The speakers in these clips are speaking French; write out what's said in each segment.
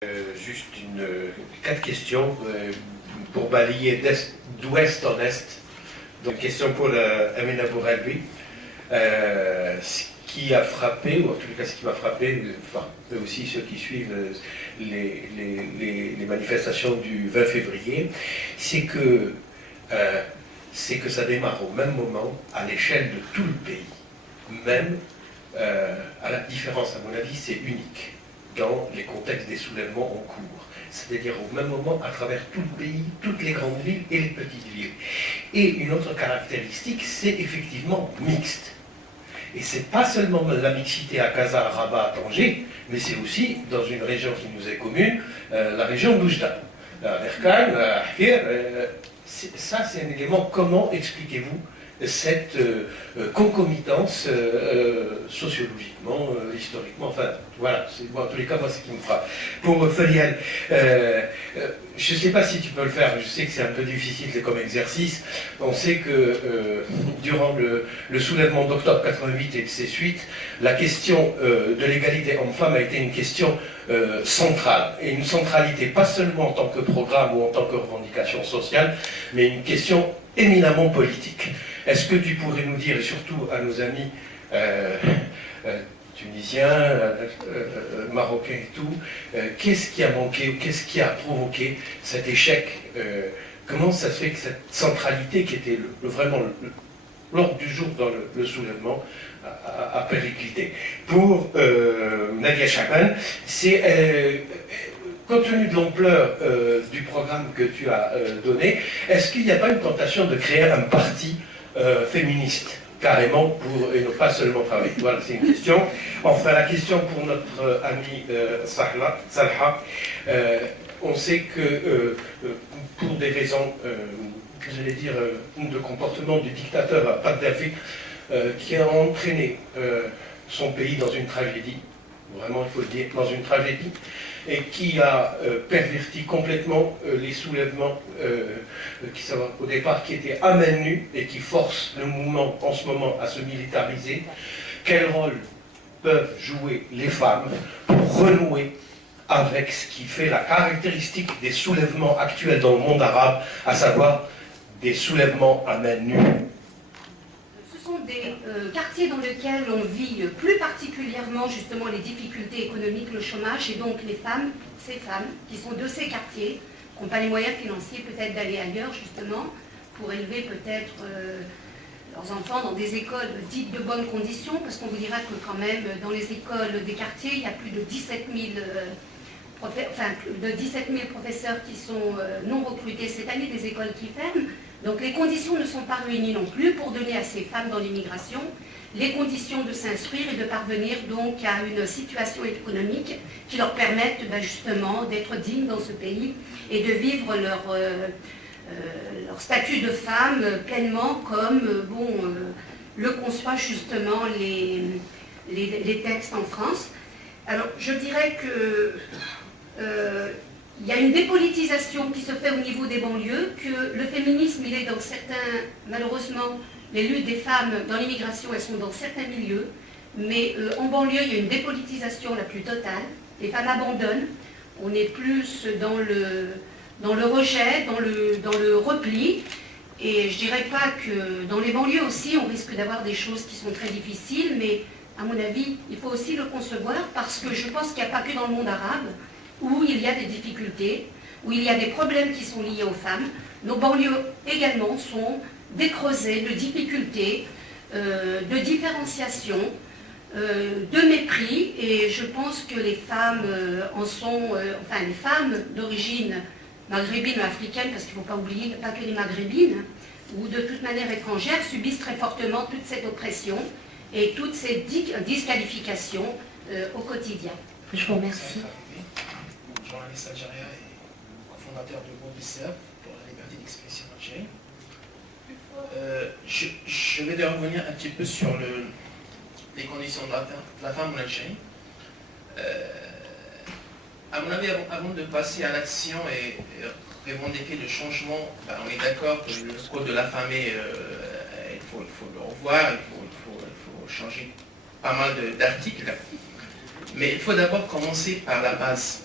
Juste quatre questions pour balayer d'ouest en est. Donc, une question pour Amina Bourelbi. Ce qui a frappé, ou en tout cas ce qui m'a frappé, enfin, mais aussi ceux qui suivent les manifestations du 20 février, c'est que ça démarre au même moment, à l'échelle de tout le pays. Même à la différence, à mon avis, c'est unique dans les contextes des soulèvements en cours. C'est-à-dire au même moment, à travers tout le pays, toutes les grandes villes et les petites villes. Et une autre caractéristique, c'est effectivement mixte. Et c'est pas seulement la mixité à Casa, à Rabat, à Tanger, mais c'est aussi dans une région qui nous est commune, la région d'Oujda. À Berkane, à Hfir, ça c'est un élément. Comment expliquez-vous cette concomitance sociologiquement, historiquement, enfin voilà, bon, en tous les cas, moi c'est ce qui me frappe. Pour Feliel, je ne sais pas si tu peux le faire, je sais que c'est un peu difficile comme exercice. On sait que durant le soulèvement d'octobre 88 et de ses suites, la question de l'égalité homme-femme a été une question centrale, et une centralité pas seulement en tant que programme ou en tant que revendication sociale, mais une question éminemment politique. Est-ce que tu pourrais nous dire, et surtout à nos amis tunisiens, marocains et tout, qu'est-ce qui a manqué, ou qu'est-ce qui a provoqué cet échec? Comment ça se fait que cette centralité qui était vraiment l'ordre du jour dans le soulèvement a périclité? Pour Nadia Chaban, c'est compte tenu de l'ampleur du programme que tu as donné, est-ce qu'il n'y a pas une tentation de créer un parti féministe, carrément, et non pas seulement travailler? Voilà, c'est une question. Enfin, la question pour notre ami Salha, on sait que pour des raisons, j'allais dire, de comportement du dictateur Kadhafi, qui a entraîné son pays dans une tragédie, vraiment il faut le dire, dans une tragédie, et qui a perverti complètement les soulèvements qui sont au départ qui étaient à main nue et qui forcent le mouvement en ce moment à se militariser. Quel rôle peuvent jouer les femmes pour renouer avec ce qui fait la caractéristique des soulèvements actuels dans le monde arabe, à savoir des soulèvements à main nue? Des quartiers dans lesquels on vit plus particulièrement justement les difficultés économiques, le chômage, et donc les femmes, ces femmes qui sont de ces quartiers, qui n'ont pas les moyens financiers peut-être d'aller ailleurs justement pour élever peut-être leurs enfants dans des écoles dites de bonnes conditions, parce qu'on vous dira que quand même dans les écoles des quartiers, il y a plus de 17 000 professeurs qui sont non recrutés cette année, des écoles qui ferment. Donc les conditions ne sont pas réunies non plus pour donner à ces femmes dans l'immigration les conditions de s'instruire et de parvenir donc à une situation économique qui leur permette justement d'être dignes dans ce pays et de vivre leur statut de femme pleinement comme le conçoit justement les textes en France. Alors je dirais que il y a une dépolitisation qui se fait au niveau des banlieues, que le féminisme, il est dans certains, malheureusement, les luttes des femmes dans l'immigration, elles sont dans certains milieux, mais en banlieue, il y a une dépolitisation la plus totale. Les femmes abandonnent, on est plus dans le rejet, dans le repli, et je dirais pas que dans les banlieues aussi, on risque d'avoir des choses qui sont très difficiles, mais à mon avis, il faut aussi le concevoir, parce que je pense qu'il n'y a pas que dans le monde arabe où il y a des difficultés, où il y a des problèmes qui sont liés aux femmes. Nos banlieues également sont décreusées de difficultés, de différenciation, de mépris, et je pense que les femmes les femmes d'origine maghrébine ou africaine, parce qu'il ne faut pas oublier, pas que les maghrébines, ou de toute manière étrangères, subissent très fortement toute cette oppression et toutes ces disqualifications au quotidien. Je vous remercie. Journaliste algérien et cofondateur du groupe ICEP pour la liberté d'expression en Algérie. Je vais revenir un petit peu sur les conditions de la femme en Algérie. À mon avis, avant de passer à l'action et revendiquer le changement, on est d'accord que le code de la famille, il faut le revoir, il faut changer pas mal d'articles. Mais il faut d'abord commencer par la base.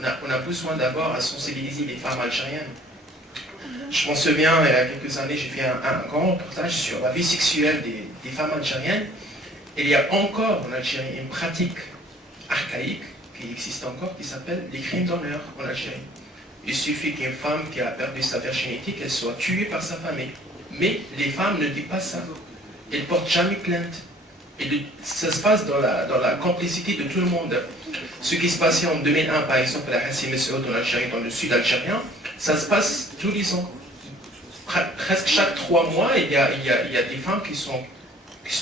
on a besoin d'abord à sensibiliser les femmes algériennes. Je m'en souviens, il y a quelques années, j'ai fait un grand reportage sur la vie sexuelle des femmes algériennes. Et il y a encore en Algérie une pratique archaïque qui existe encore, qui s'appelle les crimes d'honneur en Algérie. Il suffit qu'une femme qui a perdu sa virginité, qu'elle soit tuée par sa famille. Mais les femmes ne disent pas ça. Elles ne portent jamais plainte. Et ça se passe dans la complicité de tout le monde. Ce qui se passait en 2001, par exemple, à Hassim Messoud en Algérie, dans le sud algérien, ça se passe tous les ans. Presque chaque 3 mois, il y a des femmes qui sont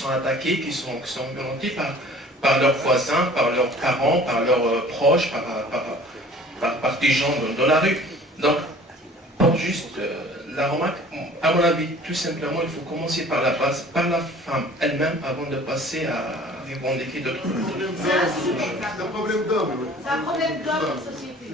attaquées, qui sont violentées par leurs voisins, par leurs parents, par leurs proches, par des gens dans la rue. Donc, juste la remarque, à mon avis, tout simplement, il faut commencer par la base, par la femme elle-même, avant de passer à revendiquer d'autres choses. C'est un problème d'homme. C'est un problème d'homme en société.